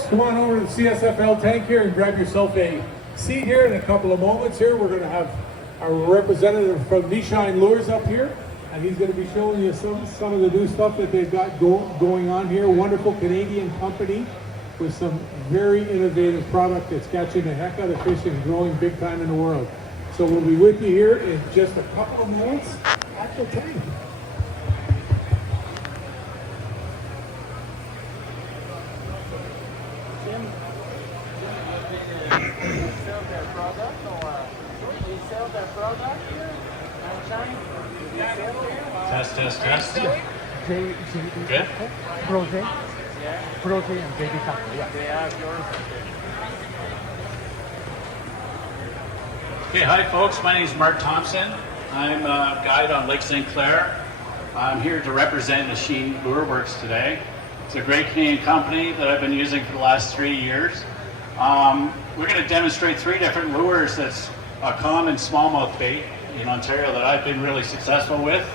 Come on over to the CSFL tank here and grab yourself a seat here. In a couple of moments here, we're going to have our representative from Nishine Lures up here, and he's going to be showing you some of the new stuff that they've got going on here. Wonderful Canadian company with some very innovative product that's catching the heck out of fish and growing big time in the world. So we'll be with you here in just a couple of minutes at the tank. Test. Good? Protein and baby cup. Yeah. Okay, hi folks, my name is Mark Thomson. I'm a guide on Lake St. Clair. I'm here to represent Nishine Lure Works today. It's a great Canadian company that I've been using for the last 3 years. We're going to demonstrate 3 different lures that's a common smallmouth bait in Ontario that I've been really successful with.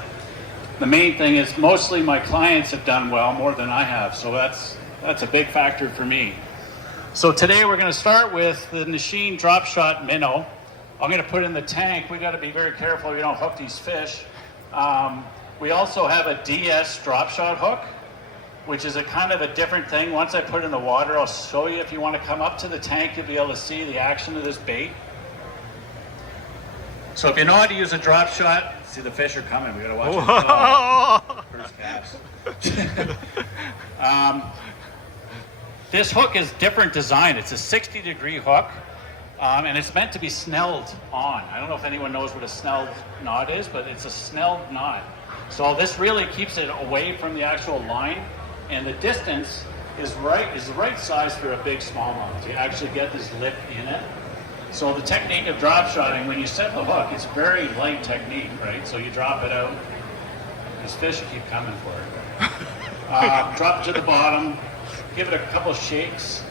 The main thing is mostly my clients have done well more than I have, so that's a big factor for me. So today we're going to start with the Nishine Drop Shot Minnow. I'm going to put it in the tank. We got to be very careful we don't hook these fish. We also have a DS drop shot hook, which is a kind of a different thing. Once I put it in the water, I'll show you. If you want to come up to the tank, you'll be able to see the action of this bait. So if you know how to use a drop shot, see the fish are coming. We got to watch them. First cast. This hook is different design. It's a 60-degree hook, and it's meant to be snelled on. I don't know if anyone knows what a snelled knot is, but it's a snelled knot. So this really keeps it away from the actual line, and the distance is the right size for a big smallmouth. You actually get this lip in it. So the technique of drop shotting, when you set the hook, it's very light technique, right? So you drop it out. These fish keep coming for it. Drop it to the bottom, give it a couple shakes.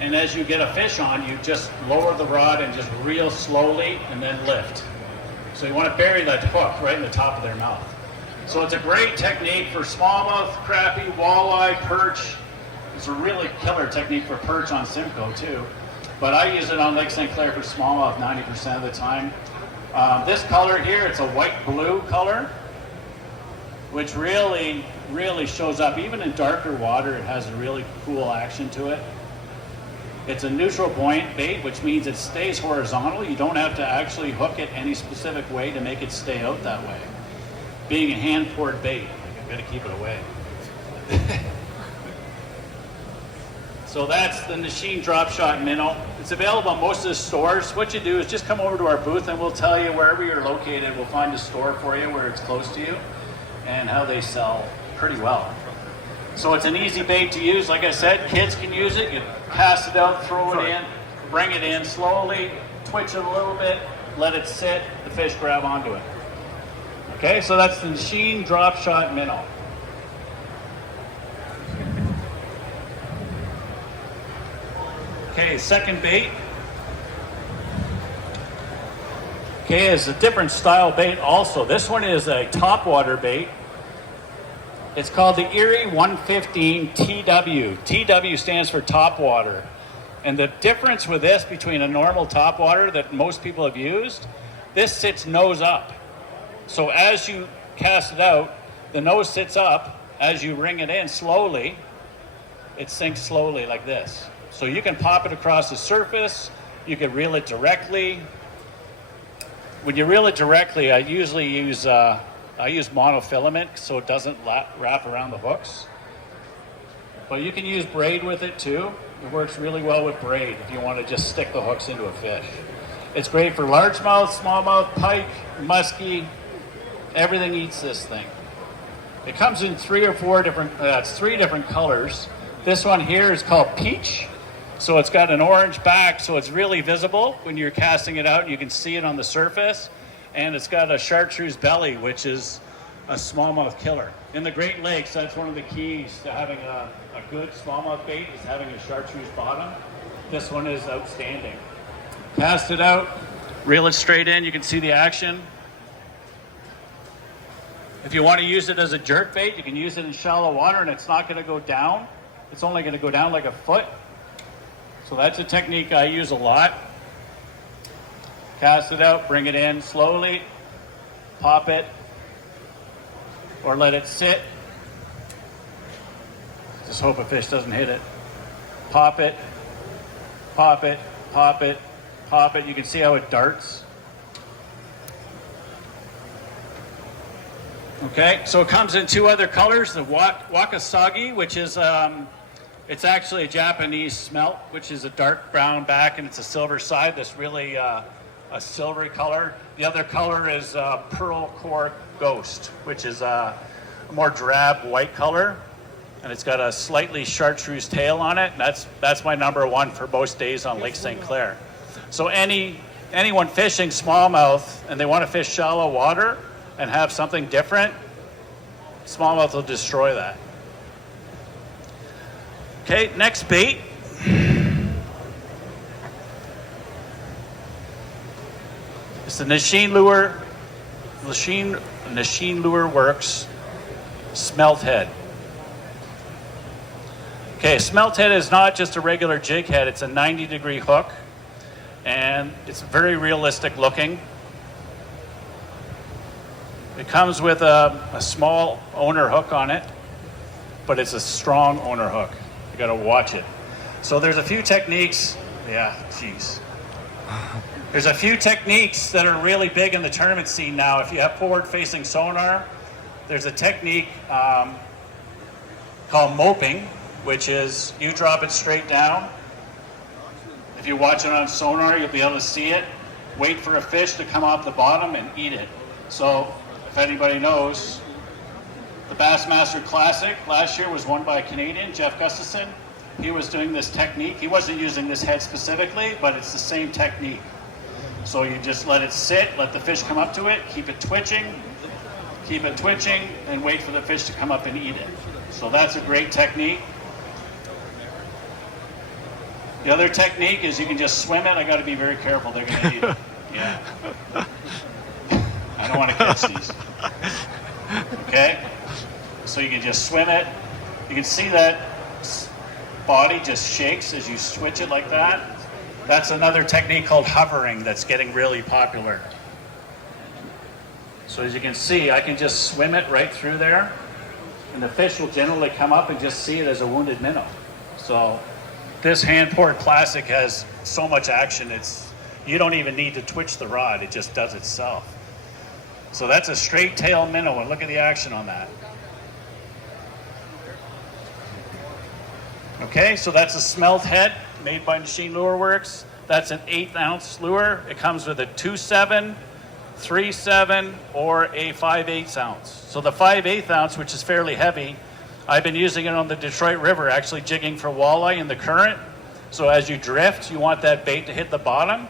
And as you get a fish on, you just lower the rod and just reel slowly and then lift. So you want to bury that hook right in the top of their mouth. So it's a great technique for smallmouth, crappie, walleye, perch. It's a really killer technique for perch on Simcoe too. But I use it on Lake St. Clair for smallmouth 90% of the time. This color here, it's a white-blue color, which really shows up. Even in darker water, it has a really cool action to it. It's a neutral buoyant bait, which means it stays horizontal. You don't have to actually hook it any specific way to make it stay out that way. Being a hand-poured bait, I've got to keep it away. So that's the Nishine Drop Shot Minnow. It's available in most of the stores. What you do is just come over to our booth and we'll tell you wherever you're located. We'll find a store for you where it's close to you and how they sell pretty well. So it's an easy bait to use. Like I said, kids can use it. You cast it out, throw it in, bring it in slowly, twitch it a little bit, let it sit, the fish grab onto it. Okay, so that's the Nishine Drop Shot Minnow. Okay, second bait. Okay, is a different style bait also. This one is a topwater bait. It's called the Erie 115 TW. TW stands for topwater. And the difference with this between a normal topwater that most people have used, this sits nose up. So as you cast it out, the nose sits up. As you ring it in slowly, it sinks slowly like this. So you can pop it across the surface, you can reel it directly. When you reel it directly, I usually use monofilament so it doesn't wrap around the hooks. But you can use braid with it too. It works really well with braid if you want to just stick the hooks into a fish. It's great for largemouth, smallmouth, pike, muskie. Everything eats this thing. It comes in 3 or 4 different, it's 3 different colors. This one here is called Peach. So it's got an orange back, so it's really visible when you're casting it out. You can see it on the surface. And it's got a chartreuse belly, which is a smallmouth killer. In the Great Lakes, that's one of the keys to having a good smallmouth bait is having a chartreuse bottom. This one is outstanding. Cast it out, reel it straight in. You can see the action. If you want to use it as a jerk bait, you can use it in shallow water and it's not going to go down. It's only going to go down like a foot. So that's a technique I use a lot. Cast it out, bring it in slowly, pop it, or let it sit. Just hope a fish doesn't hit it. Pop it, pop it, pop it, pop it. You can see how it darts. Okay, so it comes in two other colors, the wakasagi, which is, it's actually a Japanese smelt, which is a dark brown back and it's a silver side. That's really a silvery color. The other color is pearl core ghost, which is a more drab white color. And it's got a slightly chartreuse tail on it. And that's my number one for most days on Lake St. Clair. So anyone fishing smallmouth and they want to fish shallow water and have something different, smallmouth will destroy that. Okay, next bait. It's the Nishine Lure Works Smelt Head. Okay, smelt head is not just a regular jig head, it's a 90-degree hook, and it's very realistic looking. It comes with a small owner hook on it, but it's a strong owner hook. You gotta watch it. So there's a few techniques, There's a few techniques that are really big in the tournament scene now. If you have forward-facing sonar, there's a technique called moping, which is you drop it straight down. If you watch it on sonar, you'll be able to see it. Wait for a fish to come off the bottom and eat it. So if anybody knows, the Bassmaster Classic last year was won by a Canadian, Jeff Gustafson. He was doing this technique. He wasn't using this head specifically, but it's the same technique. So you just let it sit, let the fish come up to it, keep it twitching, and wait for the fish to come up and eat it. So that's a great technique. The other technique is you can just swim it. I got to be very careful. They're going to eat it. Yeah. I don't want to catch these. Okay? So you can just swim it. You can see that body just shakes as you switch it like that. That's another technique called hovering that's getting really popular. So as you can see, I can just swim it right through there, and the fish will generally come up and just see it as a wounded minnow. So this hand-poured classic has so much action, you don't even need to twitch the rod, it just does itself. So that's a straight tail minnow, and look at the action on that. Okay, so that's a smelt head made by Nishine Lure Works. That's an 1/8 ounce lure. It comes with a 2.7, 3.7, or a 5/8 ounce. So the 5/8 ounce, which is fairly heavy, I've been using it on the Detroit River, actually jigging for walleye in the current. So as you drift, you want that bait to hit the bottom,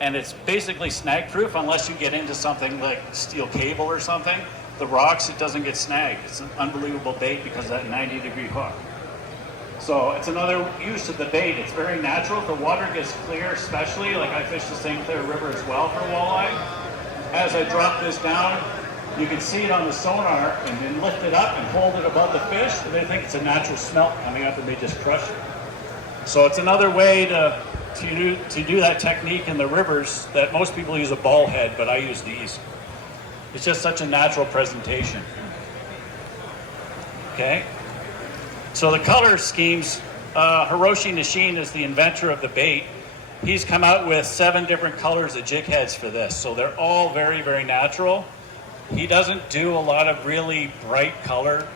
and it's basically snag proof unless you get into something like steel cable or something. The rocks, it doesn't get snagged. It's an unbelievable bait because of that 90-degree hook. So it's another use of the bait. It's very natural. If the water gets clear, especially, like I fish the St. Clair River as well for walleye. As I drop this down, you can see it on the sonar and then lift it up and hold it above the fish, and they think it's a natural smelt coming up and they just crush it. So it's another way to do that technique in the rivers that most people use a ball head, but I use these. It's just such a natural presentation. Okay? So the color schemes, Hiroshi Nishine is the inventor of the bait. He's come out with 7 different colors of jig heads for this. So they're all very, very natural. He doesn't do a lot of really bright color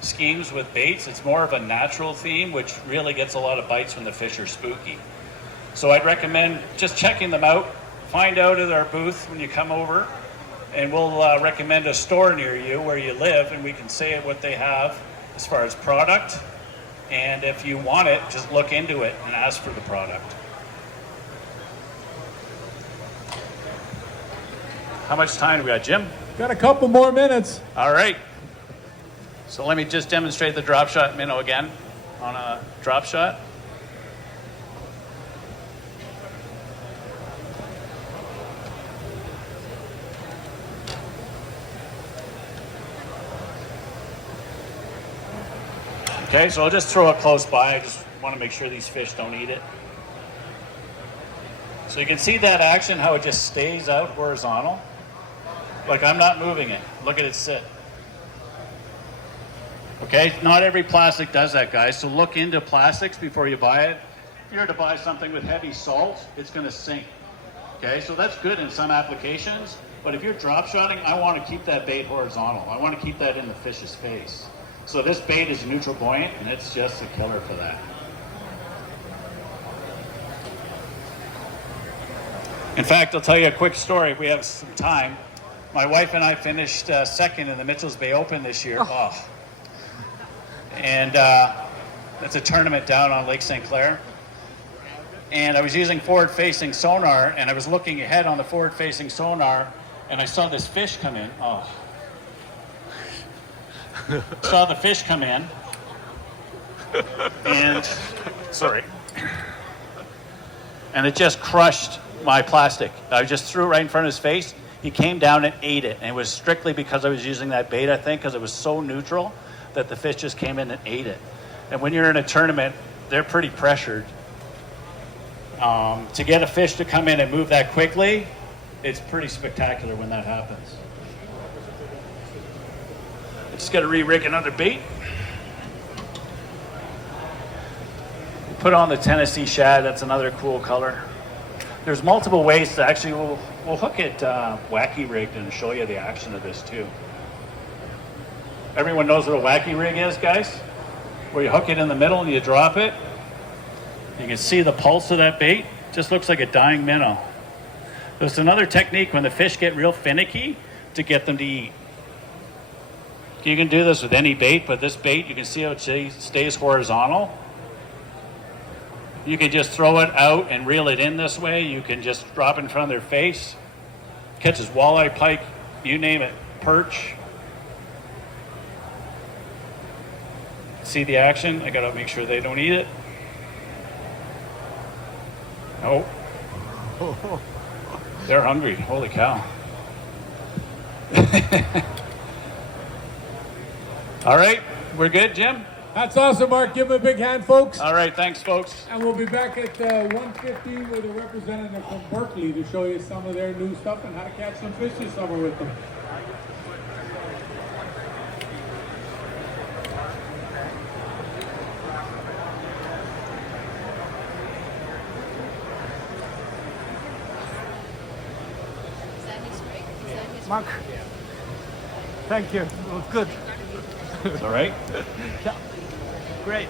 schemes with baits. It's more of a natural theme, which really gets a lot of bites when the fish are spooky. So I'd recommend just checking them out. Find out at our booth when you come over, and we'll recommend a store near you where you live, and we can say what they have as far as product. And if you want it, just look into it and ask for the product. How much time do we got, Jim? Got a couple more minutes. All right. So let me just demonstrate the drop shot minnow again on a drop shot. Okay, so I'll just throw it close by. I just want to make sure these fish don't eat it. So you can see that action, how it just stays out horizontal. Like I'm not moving it. Look at it sit. Okay, not every plastic does that, guys. So look into plastics before you buy it. If you're to buy something with heavy salt, it's going to sink. Okay, so that's good in some applications. But if you're drop shotting, I want to keep that bait horizontal. I want to keep that in the fish's face. So this bait is neutral buoyant, and it's just a killer for that. In fact, I'll tell you a quick story if we have some time. My wife and I finished second in the Mitchells Bay Open this year. Oh. And it's a tournament down on Lake St. Clair. And I was using forward-facing sonar, and I was looking ahead on the forward-facing sonar, and I saw this fish come in. Oh. Saw the fish come in. And, sorry. And it just crushed my plastic. I just threw it right in front of his face. He came down and ate it. And it was strictly because I was using that bait, I think, because it was so neutral that the fish just came in and ate it. And when you're in a tournament, they're pretty pressured. To get a fish to come in and move that quickly, it's pretty spectacular when that happens. I just got to re-rig another bait. Put on the Tennessee shad. That's another cool color. There's multiple ways to actually, we'll hook it wacky rigged and show you the action of this too. Everyone knows what a wacky rig is, guys? Where you hook it in the middle and you drop it. You can see the pulse of that bait. Just looks like a dying minnow. There's another technique when the fish get real finicky to get them to eat. You can do this with any bait, but this bait, you can see how it stays horizontal. You can just throw it out and reel it in this way. You can just drop it in front of their face. Catches walleye, pike, you name it, perch. See the action? I gotta make sure they don't eat it. Oh. They're hungry, holy cow. All right, we're good, Jim? That's awesome, Mark. Give him a big hand, folks. All right, thanks, folks. And we'll be back at 1:15 with a representative from Berkeley to show you some of their new stuff and how to catch some fish this summer with them. Mark, thank you. It was good. It's all right. Yeah. Great.